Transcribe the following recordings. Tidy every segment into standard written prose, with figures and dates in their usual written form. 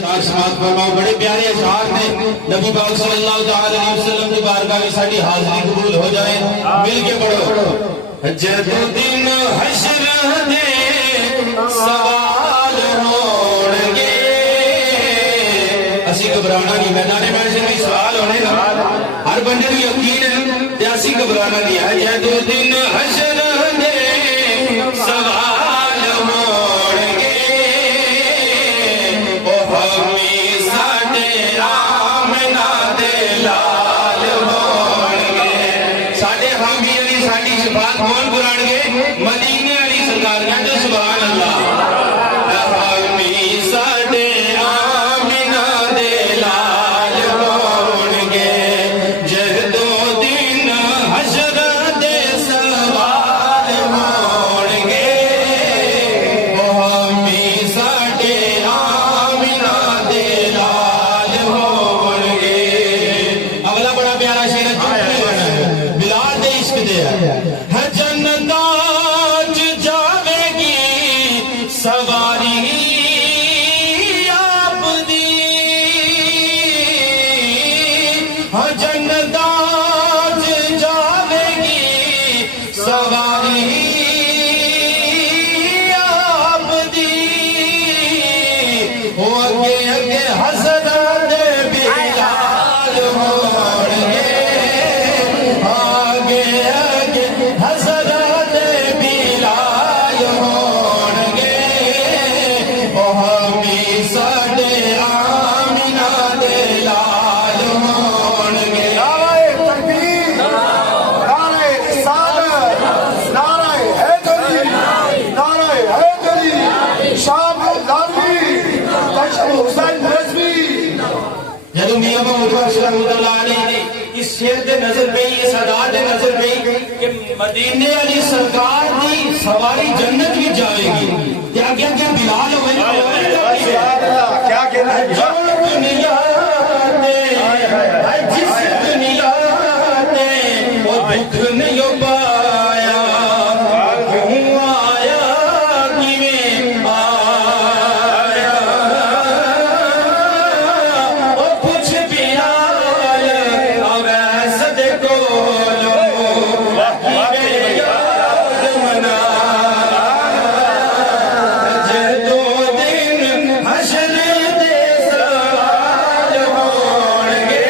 बड़े प्यारे अशआर ने नबी पाक सल्लल्लाहु अलैहि वसल्लम की बारगाह में साडी हाज़री कबूल हो जाए। मिल के पढ़ो। जदों दिन हश्र दे सवाल होणगे, असी घबराना नहीं, मैदान महशर में सवाल होने ना, हर बंदे को यकीन है ते असी घबराना नहीं है। जदों दिन हश्र दे सवाल होणगे, ओ हमी साडे आमना दे लाल होणगे, साडे हामी अली साडी शफाअत कौन कराणगे? मदीने वाली सरकार कहंदे सुभान अल्लाह। हमी साडे आमना दे लाल होणगे, जदों दिन हश्र दे सवाल होणगे, ओ हमी साडे आमना दे लाल होणगे। अगला बड़ा प्यारा शेर है, बिलाल दे इश्क दे है। जन्नतां च जावेगी सवारी आपदी, हाँ जन्नतां च जावेगी सवारी आपदी, ओ अगे अगे हसरत बिलाल होणगे, आगे आगे हसरत बिलाल होणगे, ओ हमी साडे आमना दे लाल होणगे। नाराए तकबीर, नाराए रिसालत, नाराए हैदरी, नाराए हैदरी, शाह लालवी, तशरीफ हुसैन रिजवी। जदों मियां महमूद बख्श रहमतुल्लाह अलैह इस शेर दे नजर पे, इस अदा दे नजर पे कि मदीने वाली सरकार दी सवारी जन्नत भी जाएगी, ते आगे आगे बिलाल होवे ना, क्या कहना है? जो दुनिया ते जिस दुनिया ते वो दुख नहीं पाया, क्यों आया किवें आया, ओ कुछ बिलाल अवैस दे कोलों किवें याद मनाया, जदों दिन हश्र दे सवाल होणगे,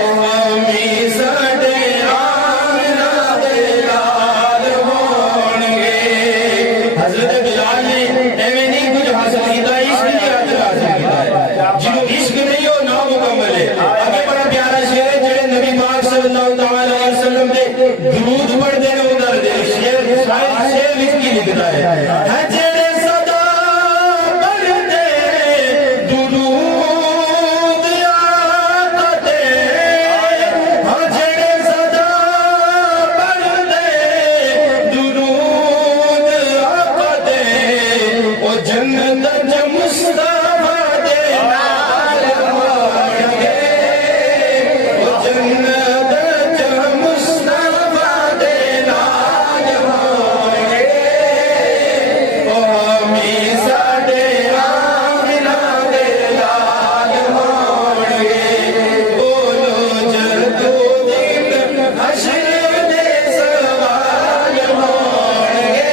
ओ हमी साडे आमना दे लाल होणगे। हज़रत बिलाल ने एवें नहीं कुछ हासिल कीता, इश्क नहीं हासिल कीता है। जिन्हों इश्क नहीं हो ना मुकम्मल है। आगे बड़ा प्यारा शेर है जेड़े नबी पाक सल्लल्लाहु अलैहि वसल्लम दे दुरूद पढ़दे ने उधर दे शेर शायद शेर लिखदा है जेड़े सदा पढ़दे दुरूद आका दे, हाँ जेड़े सदा पढ़दे दुरूद आका दे, ओ जन्नत च मुस्तफा दे नाल होणगे, ओ जन्नत च मुस्तफा दे नाल होणगे, ओ हमी साडे आमना दे लाल होणगे। बोलो जदों दिन हश्र दे सवाल होणगे,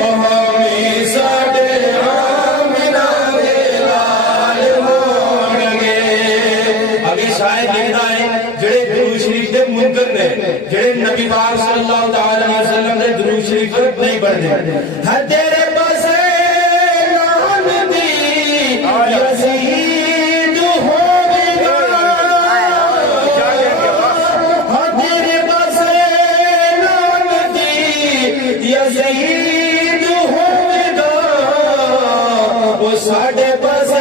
ओ हमी साडे आमना दे लाल होणगे। अगे शायद लिखदा है जेड़े दुरूद शरीफ दे मुनकर ने, जेड़े नबी पाक सल्लल्लाहु अलैहि वसल्लम दे दुरूद शरीफ नहीं पढ़दे, हर तेरे पासे नाम दी यज़ीद होवेगा, हर तेरे पासे नाम दी यज़ीद होवेगा, वो साडे पासे